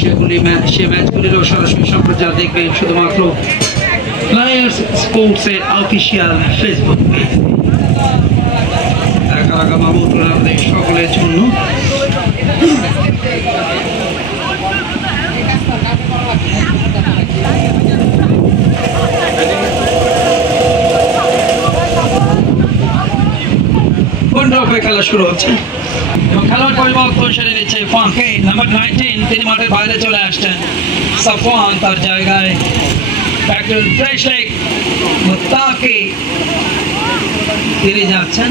সে ম্যাচগুলিরও সরাসরি সম্প্রচার দেখবেন শুধুমাত্র প্লেয়ার্স স্পোর্টসের অফিসিয়াল ফেসবুক পেজ। একালাগা মাহমুদ আমাদের সকলের জন্য খেলা শুরু হচ্ছে এবং খেলার পরিবর্তন সেরে নিচ্ছে ফাঁকে নাম্বার 19 তিনি মাঠের বাইরে চলে আসছেন। সাফওয়ান তার জায়গায় একজন ফ্রেশ লেগ মুত্তাকি তিনি যাচ্ছেন।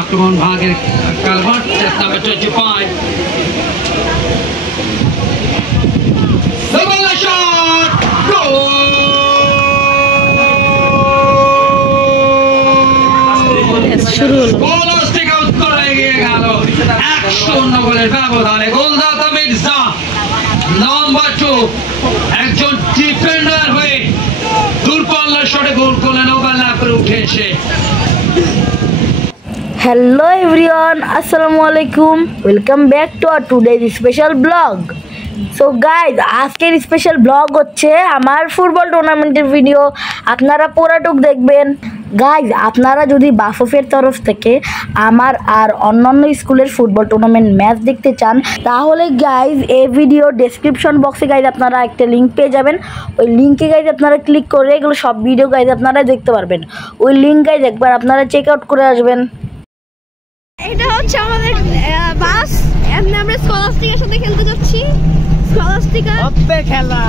আক্রমণ ভাগের কালভার্ট নাম্বার 25 গোলদাতা মির্জা নাম্বার 2 একজন ডিফেন্ডার হয়ে দূরপাল্লার শটে গোল করলেন ওভারল্যাপ করে উঠে এসে। Hello everyone, assalamu alaikum, welcome back to our today's special vlog. So guys, আজকের স্পেশাল ব্লগ হচ্ছে আমার ফুটবল টুর্নামেন্টের ভিডিও। আপনারা পুরোটুক দেখবেন। গাইজ, আপনারা যদি বাফুফের তরফ থেকে আমার আর অন্যান্য স্কুলের ফুটবল টুর্নামেন্ট ম্যাচ দেখতে চান তাহলে গাইজ এই ভিডিও ডেসক্রিপশন বক্সে গাইজ আপনারা একটা লিঙ্ক পেয়ে যাবেন। ওই লিঙ্কে গাইজ আপনারা ক্লিক করে এগুলো সব ভিডিও গাইজ আপনারা দেখতে পারবেন। ওই লিঙ্ক গাইজ একবার আপনারা চেক আউট করে আসবেন। এটা হচ্ছে আমাদের বাস, আমরা স্কলাস্টিকার সাথে খেলতে যাচ্ছি। স্কলাস্টিকা খেলা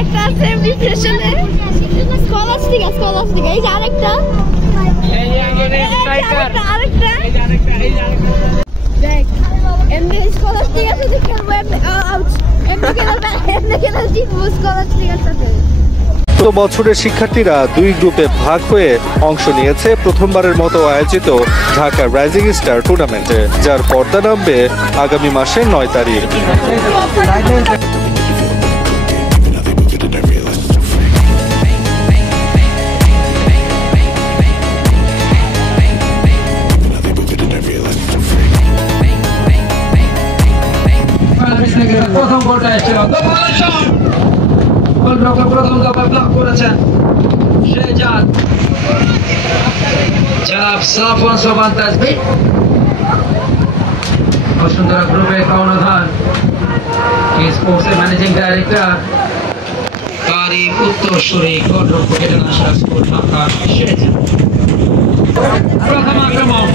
একটা আছে ডিপ্রেশনে, স্কলাস্টিকা এই যে আরেকটা দেখ, এমনি স্কলাস্টিকার সাথে খেলবো, এমনি খেলা জিতবো স্কলাস্টিকার সাথে। বছরের শিক্ষার্থীরা দুই গ্রুপে ভাগ হয়ে অংশ নিয়েছে প্রথমবারের মতো আয়োজিত ঢাকা রাইজিং স্টার টুর্নামেন্টে, যার পর্দা নামবে আগামী মাসের 9 তারিখ। প্রথম গোলটা এসেছিল, প্রথম দফা ব্লক করেছেন শেজাদ জনাব সাফওয়ান সোবান তাসবিহ। বসুন্ধরা গ্রুপের কর্ণধার স্পোর্টসের ম্যানেজিং ডাইরেক্টর তারই উত্তরসূরি গোলরক্ষক ইন্টারন্যাশনাল স্কুল ঢাকা শেজাদ। প্রথম আক্রমণ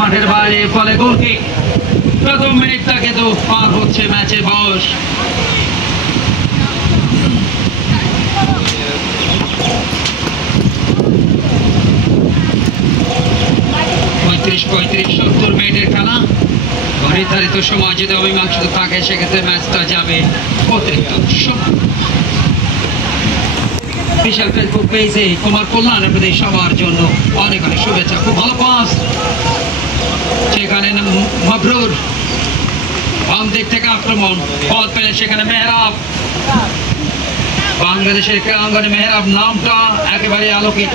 মাঠের বাইরে, ফলে গোল কিক। প্রথম মিনিটটা কিন্তু পার হচ্ছে ম্যাচের বয়স। 35-70 মিনিটের খেলা। নির্ধারিত সময় যদি অমীমাংসিত থাকে সেক্ষেত্রে ম্যাচটা যাবে অতিরিক্ত সময়। বিশাল ফেসবুক পেজে কুমার কল্যাণ আপনাদের সবার জন্য অনেক অনেক শুভেচ্ছা। খুব ভালো পাস, সেখানে মাবরুর বাম দিক থেকে আক্রমণ, বল পেলেন সেখানে মেহরাব। বাংলাদেশের ক্রীড়াঙ্গনে মেহরাব নামটা একেবারে আলোকিত।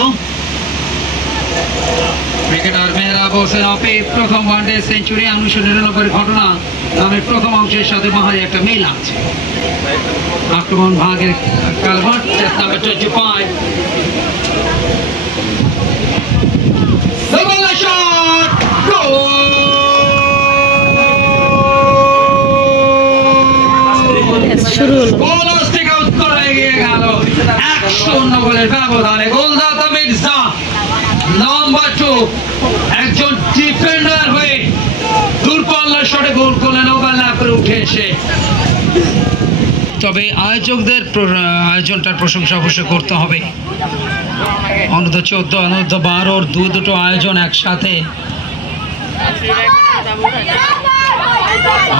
ক্রিকেটার মেহরাব হোসেন অপি প্রথম ওয়ানডে সেঞ্চুরি 1999 ঘটনা নামের প্রথম অংশের সাথে বাহারি একটা মিল আছে। আক্রমণ ভাগের culvert number 25। Double shot! Goal! শুরু হলো। বোলার থেকে উত্তর এগিয়ে গেল 1-0 গোলের ব্যবধানে। গোলদাতা মির্জা নাম্বার 2 একজন ডিফেন্ডার হয়ে দূরপাল্লার শটে গোল করলেন ওভারল্যাপ করে উঠে এসে। তবে আয়োজনটার প্রশংসা অবশ্যই করতে হবে। অনূর্ধ্ব 14 অনূর্ধ্ব 12 দুটো আয়োজন একসাথে।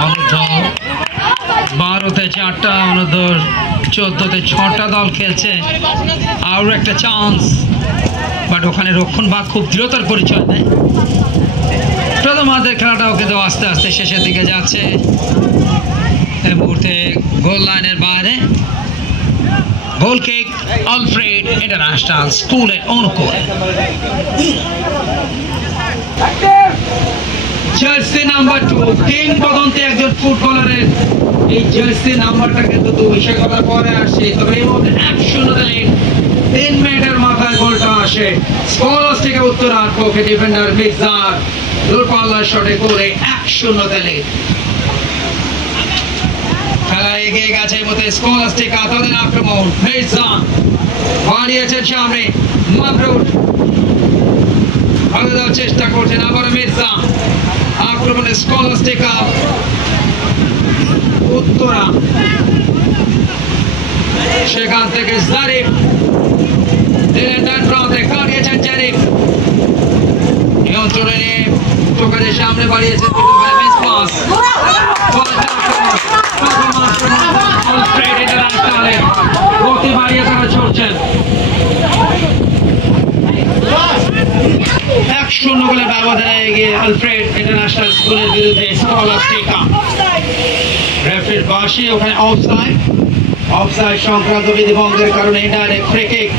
অনূর্ধ্ব 12তে 4টা, অনূর্ধ্ব 14তে 6টা দল খেলছে। আরও একটা চান্স, বাট ওখানে রক্ষণ ভাগ খুব দৃঢ়তার পরিচয় দেয়। প্রথম হাতের খেলাটাও কিন্তু আস্তে আস্তে শেষের দিকে যাচ্ছে। এই মুহূর্তে গোল লাইনের বাইরে গোল কিক আলফ্রেড ইন্টারন্যাশনাল স্কুলের অনুকূলে। জার্সি নাম্বার 2 কিংবদন্তি একজন ফুটবলারের এই জার্সি নাম্বারটা কিন্তু 2 কথা পরে আসে। তবে এই মুহূর্তে 1-0 লিড, 3 মিনিটের মাথায় গোলটা আসে। স্কলাস্টিকা উত্তরার পক্ষে ডিফেন্ডার মির্জার দূরপাল্লার শটে করে 1-0 লিড। খেলা এগিয়ে গেছে এই মুহূর্তে স্কলাস্টিকা, তাদের আক্রমণ মির্জা বাড়িয়েছেন সামনে, মাবরুর ভালো দেওয়ার চেষ্টা করছেন, আবার মির্জা আক্রমণে স্কলাস্টিকা উত্তরা, সেখান থেকে জারিফ দিলেন ডান প্রান্তে, কাটিয়েছেন জারিফ নিয়ন্ত্রণে নিয়ে চোখের সামনে বাড়িয়েছেন মিস পাস। গতি বাড়িয়ে তারা চলছেন। 1-0 গোলের ব্যবধানে এগিয়ে আলফ্রেড ইন্টারন্যাশনাল স্কুলের বিরুদ্ধে স্কলাস্টিকা। রেফারির পাশে ওখানে অফসাইড সংক্রান্ত বিধিভঙ্গের কারণে ইনডাইরেক্ট ফ্রি কিক।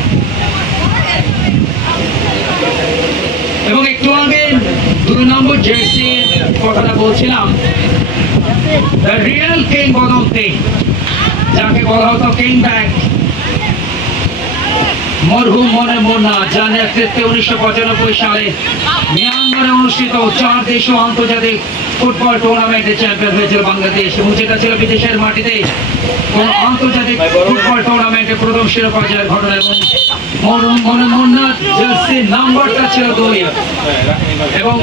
এবং একটু আগে 2 নম্বর জার্সির কথাটা বলছিলাম, দ্য রিয়েল কিংবদন্তি যাকে বলা হতো কিং ব্যাগ, মরহুম মনে মোনা, যার নেতৃত্বে 1995 সালে মিয়ানমারে অনুষ্ঠিত 4 দেশীয় আন্তর্জাতিক ফুটবল টুর্নামেন্টে চ্যাম্পিয়ন হয়েছিল বাংলাদেশ, এবং যেটা ছিল বিদেশের মাটিতে কোন আন্তর্জাতিক ফুটবল টুর্নামেন্টে প্রথম শিরোপা জয়ের ঘটনা। এবং মরহুম মনে মোনা জার্সি নাম্বারটা ছিল 2। এবং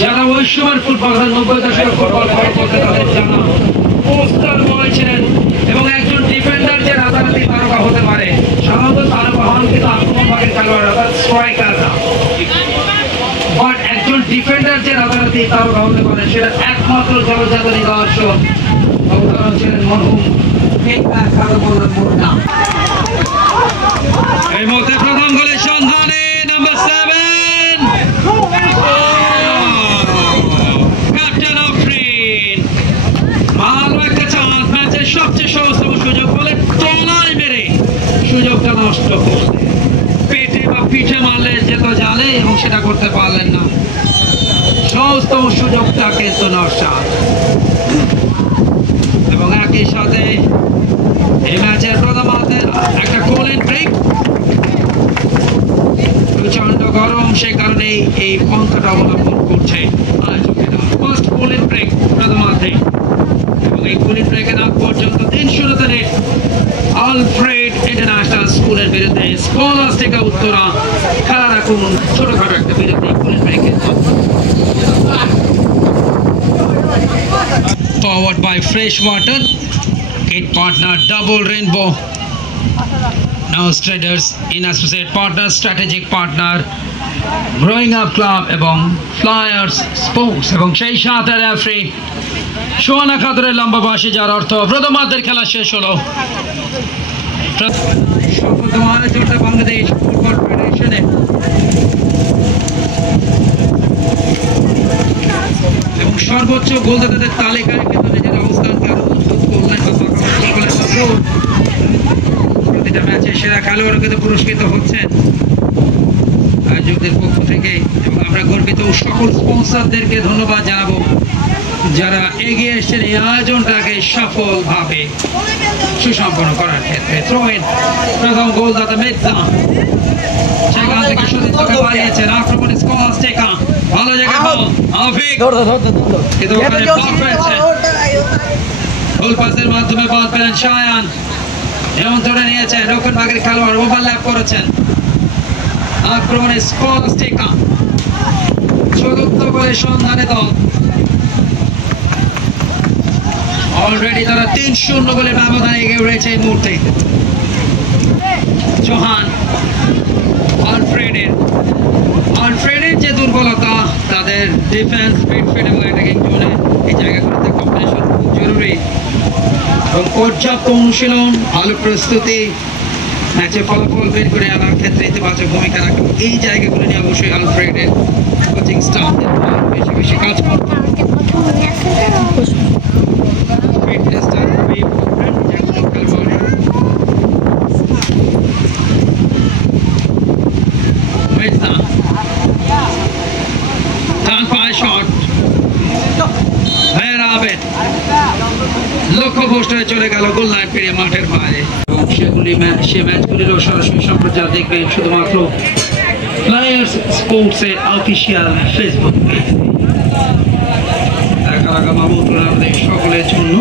যারা ওই সময়ের ফুটবল 90 দশকের ফুটবল ফলো করতে তাদের জানা পোস্টার বয় ছিলেন। এবং একজন ডিফেন্ডার যে রাতারাতি তারকা হতে পারে, সাধারণত তারকা হন কিন্তু আক্রমণ ভাগের খেলোয়াড় অর্থাৎ স্ট্রাইকাররা, বাট একজন ডিফেন্ডার যে রাতারাতি তারকা হতে পারে সেটা একমাত্র জলজাত নিদর্শন অবদান ছিলেন মরহুম মুন্না। এই মুহূর্তে প্রথম গোলের সন্ধানে নাম্বার 7 ক্যাপ্টেন আফরিন, ভালো একটা চান্স, ম্যাচের সবচেয়ে সহজতম সুযোগ বলে তলায় মেরে সুযোগটা নষ্ট করতে, পেটে বা পিঠে মারলে যেত জালে এবং সেটা করতে পারলেন না। সহজতম সুযোগটা কিন্তু নষ্ট। এবং একই সাথে এই ম্যাচের প্রথম একটা গোলের ব্রেক, প্রচন্ড গরম, সে কারণে এই পন্থাটা অবলম্বন করছে আয়োজকেরা। ফার্স্ট গোলের ব্রেক প্রথমার্ধে, এবং এই গোলের ব্রেকের আগ পর্যন্ত 3-0 লিড আলফ্রেড ইন্টারন্যাশনাল স্কুলের বিরুদ্ধে স্কলাস্টিকা উত্তরা। খেলা রাখুন ছোটখাটো একটা বিরুদ্ধে গোলের ব্রেকের। Powered by Fresh Water, kit partner Double Rainbow, Nose Traders in associate partner, strategic partner, Growing Up Club এবং Flyers Sports এবং সেই সাথে রেফারি সোহানা খাতুনের লম্বা বাঁশি, যার অর্থ প্রথমার্ধের খেলা শেষ হলো। বর্তমানে চলছে বাংলাদেশ ফুটবল ফেডারেশনে এবং সর্বোচ্চ গোলদাতাদের তালিকায় কিন্তু নিজের অবস্থান প্রতিটা ম্যাচে সেরা খেলোয়াড় কিন্তু পুরস্কৃত হচ্ছেন আয়োজকদের পক্ষ থেকে এবং আমরা গর্বিত সকল স্পন্সরদেরকে ধন্যবাদ জানাবো যারা এগিয়ে এসেছেন এই আয়োজনটাকে সফলভাবে সুসম্পন্ন করার ক্ষেত্রে। থ্রোইন প্রথম গোলদাতা মির্জা, সেখান থেকে সতীর্থকে বাড়িয়েছেন, আক্রমণে স্কলাস্টিকা, ভালো জায়গায় বল আফিক, কিন্তু ওখানে ব্লক হয়েছে। গোল পাসের মাধ্যমে বল পেলেন শায়ান, নিয়ন্ত্রণে নিয়েছেন, রক্ষণ ভাগের খেলোয়াড় ওভারল্যাপ করেছেন, আক্রমণে স্কলাস্টিকা, চতুর্থ গোলের সন্ধানে দল। অলরেডি তারা 3-0 গোলের ব্যবধানে এগিয়ে রয়েছে এই মুহূর্তে। জোহান আলফ্রেডের যে দুর্বলতা, তাদের ডিফেন্স মিডফিল্ড এবং অ্যাটাকিং জোনে এই জায়গাগুলোতে কম্বিনেশন খুব জরুরি এবং পর্যাপ্ত অনুশীলন, ভালো প্রস্তুতি, ম্যাচে ফলাফল বের করে আনার ক্ষেত্রে ইতিবাচক ভূমিকা রাখে। এই জায়গাগুলো নিয়ে অবশ্যই আলফ্রেডের কোচিং স্টাফদের বেশি বেশি কাজ করতে হবে। লক্ষ্য পোস্টে চলে গেল, গোল লাইন পেরিয়ে মাঠের বাইরে এবং সে ম্যাচগুলিরও সরাসরি সম্প্রচার দেখবেন শুধুমাত্র ফ্লায়ার্স স্পোর্টসের অফিসিয়াল ফেসবুক পেজ। দেখার আমন্ত্রণ আমাদের সকলের জন্য।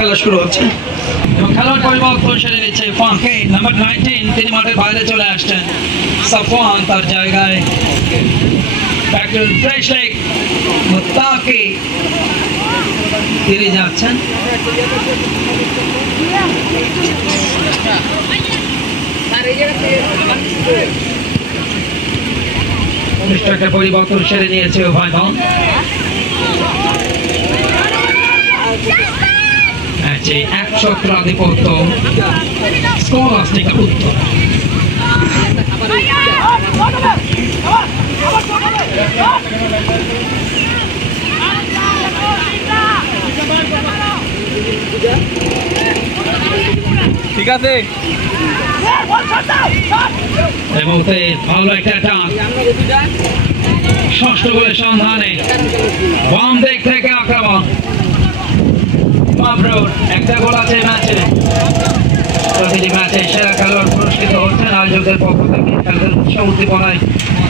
খেলা শুরু হচ্ছে এবং খেলার পরিবর্তন সেরে নিচ্ছে ফাঁকে নাম্বার 19, তিনি মাঠের বাইরে চলে আসছেন। সাফওয়ান তার জায়গায় ফ্রেশ লেগ মুত্তাকি ফিরে যাচ্ছেন। পরিবর্তন সেরে নিয়েছে উভয় দল। ম্যাচে 1-0 আধিপত্য স্কলাস্টিকা উত্তর। ঠিক আছে, এই মুহূর্তে ভালো একটা টান, ষষ্ঠ গোলের সন্ধানে বাম দিক থেকে আক্রমণ। একটা গোল আছে ম্যাচে, প্রতিটি ম্যাচে সেরা খেলোয়াড় পুরস্কৃত হচ্ছেন আয়োজকদের পক্ষ থেকে। খেলার উৎসাহ উদ্দীপনায়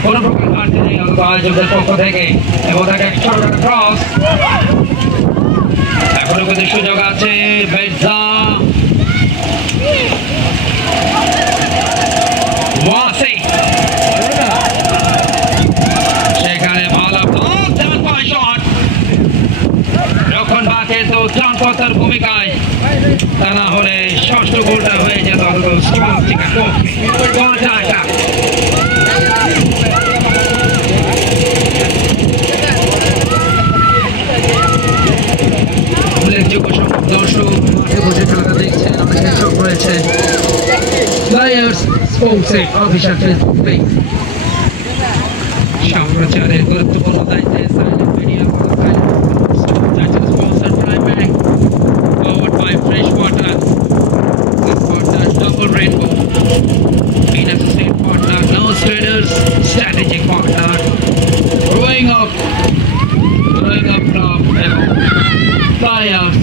কোনো প্রকার ঘাটতি নেই আয়োজকদের পক্ষ থেকে এবং তাকে ছোট ক্রস, এখনো কিন্তু সুযোগ আছে। মির্জা ওয়াসি, সেখানে ভালো শট, রক্ষণ ভাগ কিন্তু ট্রান্সপোর্টার ভূমিকায়, তা না হলে ষষ্ঠ গোলটা হয়ে যেত। উল্লেখযোগ্য সংখ্যক দর্শক মাঠে বসে খেলাটা দেখছেন, আমাদের চোখ রয়েছে ফ্লায়ার্স স্পোর্টসের অফিসিয়াল ফেসবুক পেজ। সম্প্রচারের গুরুত্বপূর্ণ দায়িত্বে silent media sponsored primary, powered by Freshwater, with partner Double Rainbow, main associate partner Nose Traders, strategic partner Growing Up Club এবং Flyers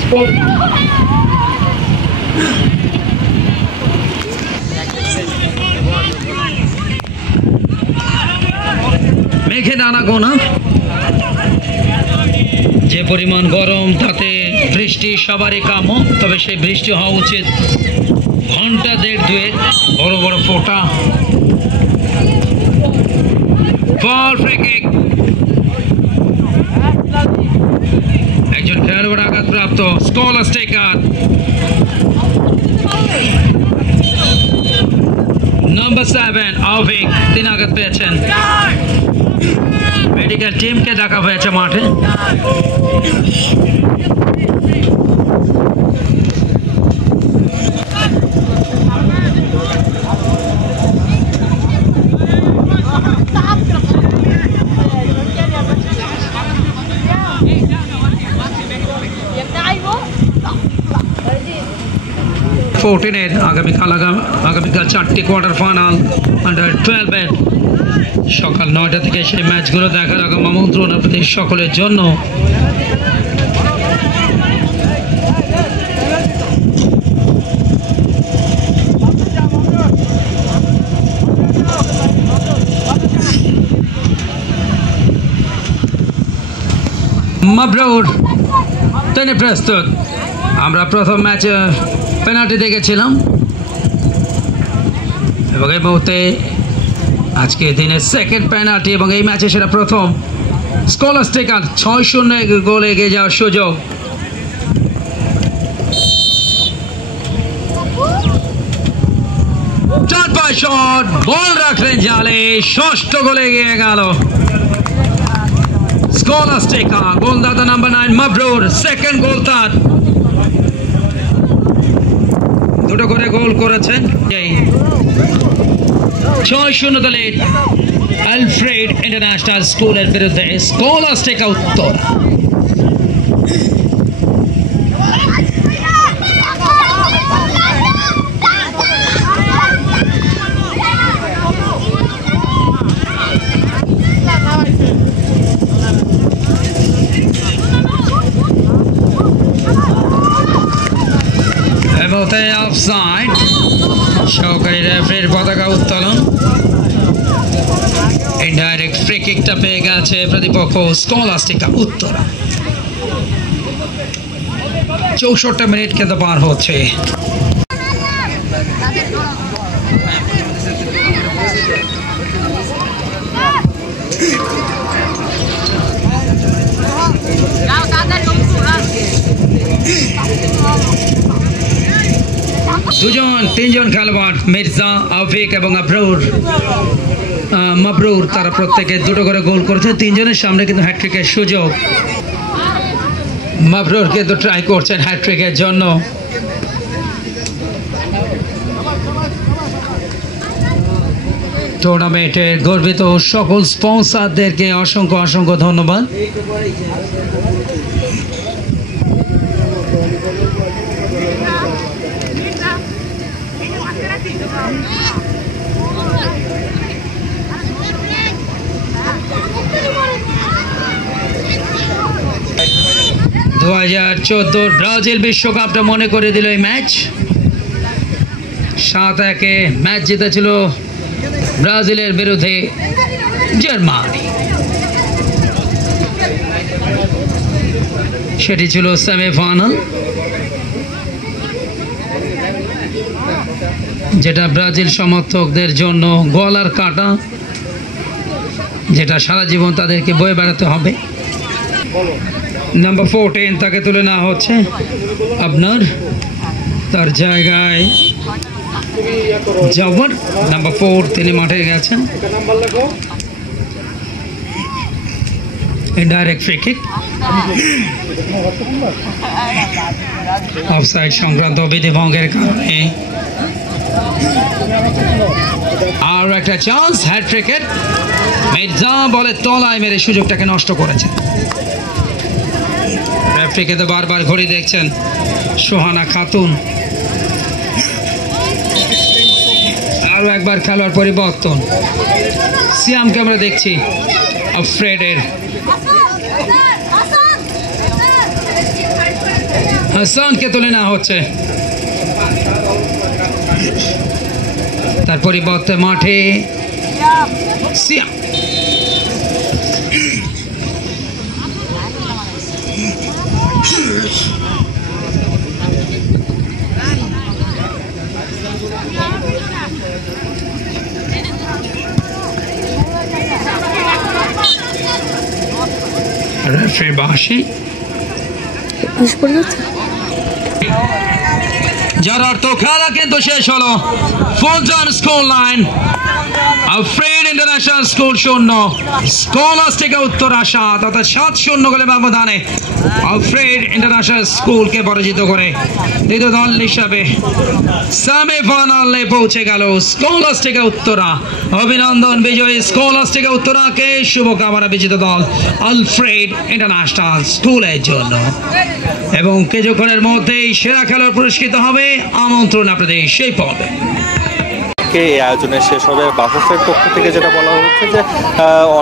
Sports। মেঘে দানা গোনা, যে পরিমাণ গরম তাতে বৃষ্টি সবারই কাম্য, তবে সেই বৃষ্টি হওয়া উচিত ঘন্টা দেড় দুয়ে, বড় বড় ফোঁটা বল ফ্রি কিক একজন খেলোয়াড় আঘাতপ্রাপ্ত স্কলাস্টিকা নাম্বার 7 আভিক তিনি আঘাত পেয়েছেন মেডিকেল টিমকে ডাকা হয়েছে মাঠে আগামীকাল 4টি কোয়ার্টার ফাইনাল আন্ডার 12 সকাল 9টা থেকে সেই ম্যাচগুলো দেখার আগাম আমন্ত্রণ আপনাদের সকলের জন্য মাবরুর তিনি প্রস্তুত আমরা প্রথম ম্যাচে পেনাল্টি দেখেছিলাম এবং এই মুহূর্তে আজকে দিনের সেকেন্ড পেনাল্টি এবং এই ম্যাচে সেটা প্রথম স্কলাস্টিকা 6-0 গোলে এগিয়ে যাওয়ার সুযোগ শট বল রাখলেন জালে ষষ্ঠ গোলে এগিয়ে গেল স্কলাস্টিকা গোলদাতা নাম্বার 9 মাবরুর সেকেন্ড গোল তার দুটো করে গোল করেছেন 6-0 দলে আলফ্রেড ইন্টারন্যাশনাল স্কুলের বিরুদ্ধে স্কলাস্টিকা উত্তর অফসাইড সহকারী রেফারির পতাকা উত্তোলন ইনডাইরেক্ট ফ্রি কিকটা পেয়ে গেছে প্রতিপক্ষ স্কলাস্টিকা উত্তর 64 মিনিট কিন্তু পার হচ্ছে তিনজন খেলোয়াড় মির্জা আফিক এবং মাবরুর তারা প্রত্যেকে দুটো করে গোল করেছে তিনজনের সামনে কিন্তু হ্যাট্রিকের সুযোগ মাবরুর কিন্তু ট্রাই করছেন হ্যাট্রিকের জন্য টুর্নামেন্টের গর্বিত সকল স্পন্সরদেরকে অসংখ্য অসংখ্য ধন্যবাদ ব্রাজিল বিশ্বকাপটা মনে করে দিল এই ম্যাচ 7-1 ম্যাচ জিতেছিল ব্রাজিলের বিরুদ্ধে জার্মানি সেটি ছিল সেমিফাইনাল যেটা ব্রাজিল সমর্থকদের জন্য গলার কাটা যেটা সারা জীবন তাদেরকে বয়ে বেড়াতে হবে নাম্বার 14 তাকে তুলে নেওয়া হচ্ছে আপনার তার জায়গায় জওয়ার নাম্বার 4 তিনি মাঠে গেছেন ইনডাইরেক্ট ফ্রি কিক অফসাইড সংক্রান্ত বিধিভঙ্গের কারণে আর একটা চান্স হ্যাট্রিকের মির্জা বলে তলায় মেরে সুযোগটাকে নষ্ট করেছেন রেফারিকে তো বারবার ঘড়ি দেখছেন সোহানা খাতুন আরো একবার খেলোয়াড় পরিবর্তন সিয়ামকে আমরা দেখছি আফ্রেডের হাসানকে তুলে নেওয়া হচ্ছে তার পরিবর্তে মাঠে সিয়াম রাষ্ট্রবাসী যার অর্থ খেলা কিন্তু শেষ হলো। Fulton school line afraid international school 0, Scholastica উত্তর আশাদ অর্থাৎ 7-0 গোলে ব্যবধানে আফ্রেড ইন্টারন্যাশনাল স্কুলকে পরাজিত করে দ্বিতীয় দল হিসাবে সেমিফাইনালে পৌঁছে গেল স্কলাস্টিকা উত্তরা। অভিনন্দন বিজয়ী স্কলাস্টিকা উত্তরাকে, শুভকামনা বিজেতা দল আলফ্রেড ইন্টারন্যাশনাল স্কুলের জন্য। এবং কিছুক্ষণের মধ্যেই সেরা খেলোয়াড় পুরস্কৃত হবে। আমন্ত্রণ আপনাদের সেই পর্বে। এই আয়োজনে শেষ হবে। বাফুফের পক্ষ থেকে যেটা বলা হচ্ছে যে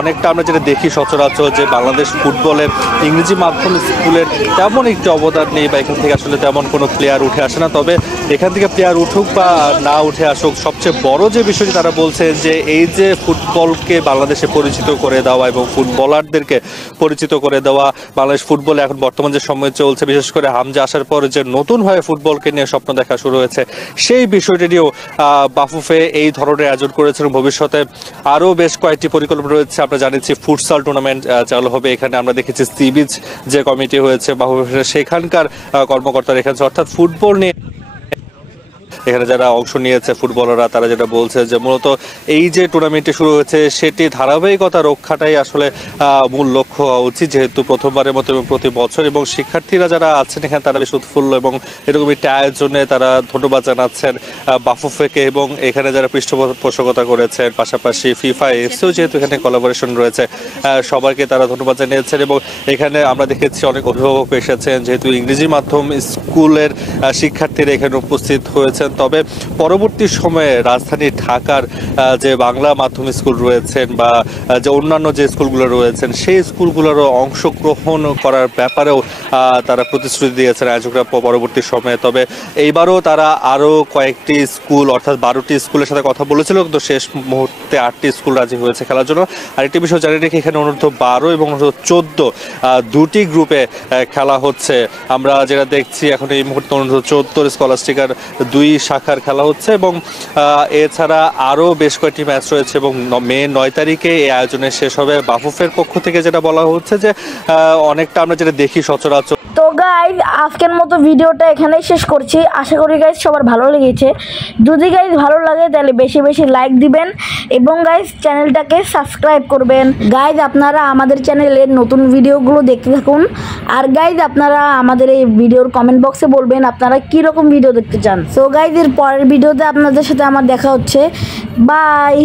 অনেকটা আমরা যেটা দেখি সচরাচর যে বাংলাদেশ ফুটবলের ইংরেজি মাধ্যম স্কুলের তেমন একটি অবদান নেই বা এখান থেকে আসলে তেমন কোনো প্লেয়ার উঠে আসে না। তবে এখান থেকে প্লেয়ার উঠুক বা না উঠে আসুক, সবচেয়ে বড় যে বিষয়টি তারা বলছেন যে এই যে ফুটবলকে বাংলাদেশে পরিচিত করে দেওয়া এবং ফুটবলারদেরকে পরিচিত করে দেওয়া, বাংলাদেশ ফুটবলে এখন বর্তমান যে সময় চলছে, বিশেষ করে হামজা আসার পর যে নতুনভাবে ফুটবলকে নিয়ে স্বপ্ন দেখা শুরু হয়েছে, সেই বিষয়টি নিয়েও বাফুফে এই ধরনের আয়োজন করেছেন। ভবিষ্যতে আরও বেশ কয়েকটি পরিকল্পনা রয়েছে। আমরা জানিয়েছি ফুটসাল টুর্নামেন্ট চালু হবে এখানে। আমরা দেখেছি সি বিচ যে কমিটি হয়েছে বাফুফে, সেখানকার কর্মকর্তারা এখানে, অর্থাৎ ফুটবল নিয়ে এখানে যারা অংশ নিয়েছে ফুটবলাররা তারা যেটা বলছে যে মূলত এই যে টুর্নামেন্টটি শুরু হয়েছে সেটি ধারাবাহিকতা রক্ষাটাই আসলে মূল লক্ষ্য হওয়া উচিত, যেহেতু প্রথমবারের মতো এবং প্রতি বছর, এবং শিক্ষার্থীরা যারা আছেন এখানে তারা বেশ উৎফুল্ল এবং এরকম একটি আয়োজনে তারা ধন্যবাদ জানাচ্ছেন বাফুফেকে এবং এখানে যারা পৃষ্ঠপোষকতা করেছেন, পাশাপাশি ফিফা এফসিও যেহেতু এখানে কোলাবোরেশন রয়েছে, সবাইকে তারা ধন্যবাদ জানিয়েছেন। এবং এখানে আমরা দেখেছি অনেক অভিভাবক এসেছেন, যেহেতু ইংরেজি মাধ্যম স্কুলের শিক্ষার্থীরা এখানে উপস্থিত হয়েছেন। তবে পরবর্তী সময়ে রাজধানী ঢাকার যে বাংলা মাধ্যম স্কুল রয়েছেন বা যে অন্যান্য যে স্কুলগুলো রয়েছেন সেই স্কুলগুলোরও অংশগ্রহণ করার ব্যাপারেও তারা প্রতিশ্রুতি দিয়েছেন আয়োজকরা পরবর্তী সময়ে। তবে এইবারও তারা আরও কয়েকটি স্কুল অর্থাৎ 12টি স্কুলের সাথে কথা বলেছিল, কিন্তু শেষ মুহূর্তে 8টি স্কুল রাজি হয়েছে খেলার জন্য। আরেকটি বিষয় জানিয়ে রেখে এখানে অনূর্ধ্ব 12 এবং অনূর্ধ্ব 14 দুটি গ্রুপে খেলা হচ্ছে। আমরা যেটা দেখছি এখন এই মুহূর্তে অনূর্ধ্ব 14 স্কলাস্টিকার 2 শাখার খেলা হচ্ছে এবং এছাড়া আরও বেশ কয়েকটি ম্যাচ রয়েছে এবং মে 9 তারিখে এই আয়োজনে শেষ হবে। বাফুফের পক্ষ থেকে যেটা বলা হচ্ছে যে অনেকটা আমরা যেটা দেখি সচরাচর। তো গাইজ আজকের মতো ভিডিওটা এখানেই শেষ করছি। আশা করি গাইজ সবার ভালো লেগেছে। যদি গাইজ ভালো লাগে তাহলে বেশি বেশি লাইক দিবেন এবং গাইজ চ্যানেলটাকে সাবস্ক্রাইব করবেন। গাইজ আপনারা আমাদের চ্যানেলের নতুন ভিডিওগুলো দেখতে থাকুন। আর গাইজ আপনারা আমাদের এই ভিডিওর কমেন্ট বক্সে বলবেন আপনারা কীরকম ভিডিও দেখতে চান। সো গাইজ এর পরের ভিডিওতে আপনাদের সাথে আমার দেখা হচ্ছে। বাই।